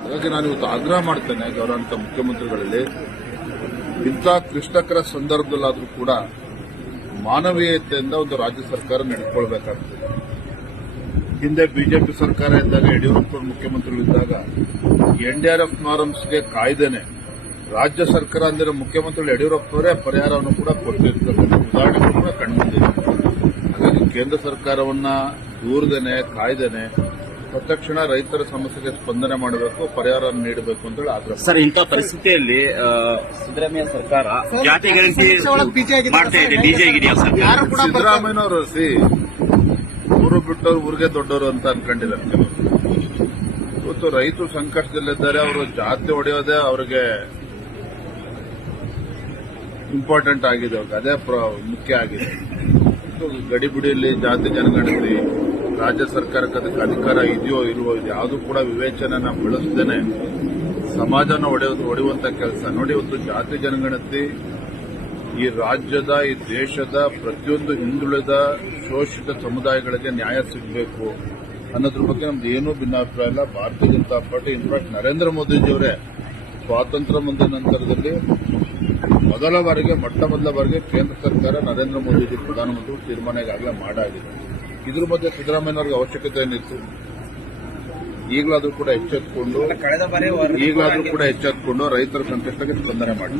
ಹಾಗಾಗಿ ನಾನು ಇವತ್ತು ಆಗ್ರಹ ಮಾಡ್ತೇನೆ ಗೌರವಾನ್ವಿತ ಮುಖ್ಯಮಂತ್ರಿಗಳಲ್ಲಿ ಇಂಥ ಕ್ಲಿಷ್ಟಕರ ಸಂದರ್ಭದಲ್ಲಾದರೂ ಕೂಡ ಮಾನವೀಯತೆಯಿಂದ ಒಂದು ರಾಜ್ಯ ಸರ್ಕಾರ ನಡೆದುಕೊಳ್ಬೇಕಾಗ್ತದೆ. ಹಿಂದೆ ಬಿಜೆಪಿ ಸರ್ಕಾರ ಇದ್ದಾಗ ಯಡಿಯೂರಪ್ಪ ಮುಖ್ಯಮಂತ್ರಿಗಳಿದ್ದಾಗ ಎನ್ಡಿಆರ್ಎಫ್ ನಾರ್ಮ್ಸ್ಗೆ ಕಾಯ್ದೇನೆ ರಾಜ್ಯ ಸರ್ಕಾರ ಅಂದರೆ ಮುಖ್ಯಮಂತ್ರಿಗಳು ಯಡಿಯೂರಪ್ಪನವರೇ ಪರಿಹಾರವನ್ನು ಕೂಡ ಕೊಟ್ಟಿರ್ತಕ್ಕಂಥ ಉದಾಹರಣೆಗಳು ಕೂಡ ಕಂಡುಬಂದಿದೆ. ಹಾಗಾಗಿ ಕೇಂದ್ರ ಸರ್ಕಾರವನ್ನ ದೂರದೇನೆ ಕಾಯ್ದೇನೆ ತಕ್ಷಣ ರೈತರ ಸಮಸ್ಯೆಗೆ ಸ್ಪಂದನೆ ಮಾಡಬೇಕು, ಪರಿಹಾರ ನೀಡಬೇಕು ಅಂತ ಹೇಳಿ ಆಗ್ರಹ. ಸರ್, ಇಂಥ ಪರಿಸ್ಥಿತಿಯಲ್ಲಿ ಸಿದ್ದರಾಮಯ್ಯ ಸರ್ಕಾರ ಜಾತಿ ಗ್ಯಾರಂಟಿ ಮಾಡ್ತಾ ಇದೆ, ಡಿಜೆ ಆಗಿದೆಯಾ ಸರ್? ಸಿದ್ದರಾಮಯ್ಯನವರು ಊರು ಬಿಟ್ಟವರು ಊರಿಗೆ ದೊಡ್ಡವರು ಅಂತ ಅನ್ಕೊಂಡಿದ್ದಾರೆ ಕೆಲವರು. ಇವತ್ತು ರೈತರು ಸಂಕಷ್ಟದಲ್ಲಿದ್ದಾರೆ, ಅವರು ಜಾತಿ ಹೊಡೆಯೋದೇ ಅವರಿಗೆ ಇಂಪಾರ್ಟೆಂಟ್ ಆಗಿದೆ, ಅವ್ರಿಗೆ ಅದೇ ಮುಖ್ಯ ಆಗಿದೆ. ಗಡಿಬಿಡಿಯಲ್ಲಿ ಜಾತಿ ಜನಗಣತಿ ರಾಜ್ಯ ಸರ್ಕಾರಕ್ಕೆ ಅದಕ್ಕೆ ಅಧಿಕಾರ ಇದೆಯೋ ಇಲ್ವೋ ಇದು ಯಾವುದು ಕೂಡ ವಿವೇಚನೆನ ಬೆಳೆಸದೇನೆ ಸಮಾಜನ ಹೊಡೆಯುವಂತ ಕೆಲಸ ನೋಡಿ. ಇವತ್ತು ಜಾತಿ ಜನಗಣತಿ ಈ ರಾಜ್ಯದ ಈ ದೇಶದ ಪ್ರತಿಯೊಂದು ಹಿಂದುಳಿದ ಶೋಷಿತ ಸಮುದಾಯಗಳಿಗೆ ನ್ಯಾಯ ಸಿಗಬೇಕು ಅನ್ನೋದ್ರ ಬಗ್ಗೆ ನಮ್ದು ಏನೂ ಭಿನ್ನಾಭಿಪ್ರಾಯ ಇಲ್ಲ. ಭಾರತೀಯ ಜನತಾ ಪಾರ್ಟಿ ಇನ್ಫ್ಯಾಕ್ಟ್ ನರೇಂದ್ರ ಮೋದಿಜಿಯವರೇ ಸ್ವಾತಂತ್ರ್ಯ ಬಂದ ನಂತರದಲ್ಲಿ ಮೊಟ್ಟ ಮೊದಲ ಬಾರಿಗೆ ಕೇಂದ್ರ ಸರ್ಕಾರ ನರೇಂದ್ರ ಮೋದಿಜಿ ಪ್ರಧಾನಮಂತ್ರಿ ತೀರ್ಮಾನ ಈಗಾಗಲೇ ಮಾಡಾಗಿದೆ. ಇದ್ರ ಮಧ್ಯೆ ಸಿದ್ದರಾಮಯ್ಯನವ್ರಿಗೆ ಅವಶ್ಯಕತೆ ಏನಿತ್ತು? ಈಗಲಾದ್ರೂ ಕೂಡ ಎಚ್ಚೆತ್ತುಕೊಂಡು ರೈತರ ಸಂಕಷ್ಟಕ್ಕೆ ಸ್ಪಂದನೆ ಮಾಡಿ.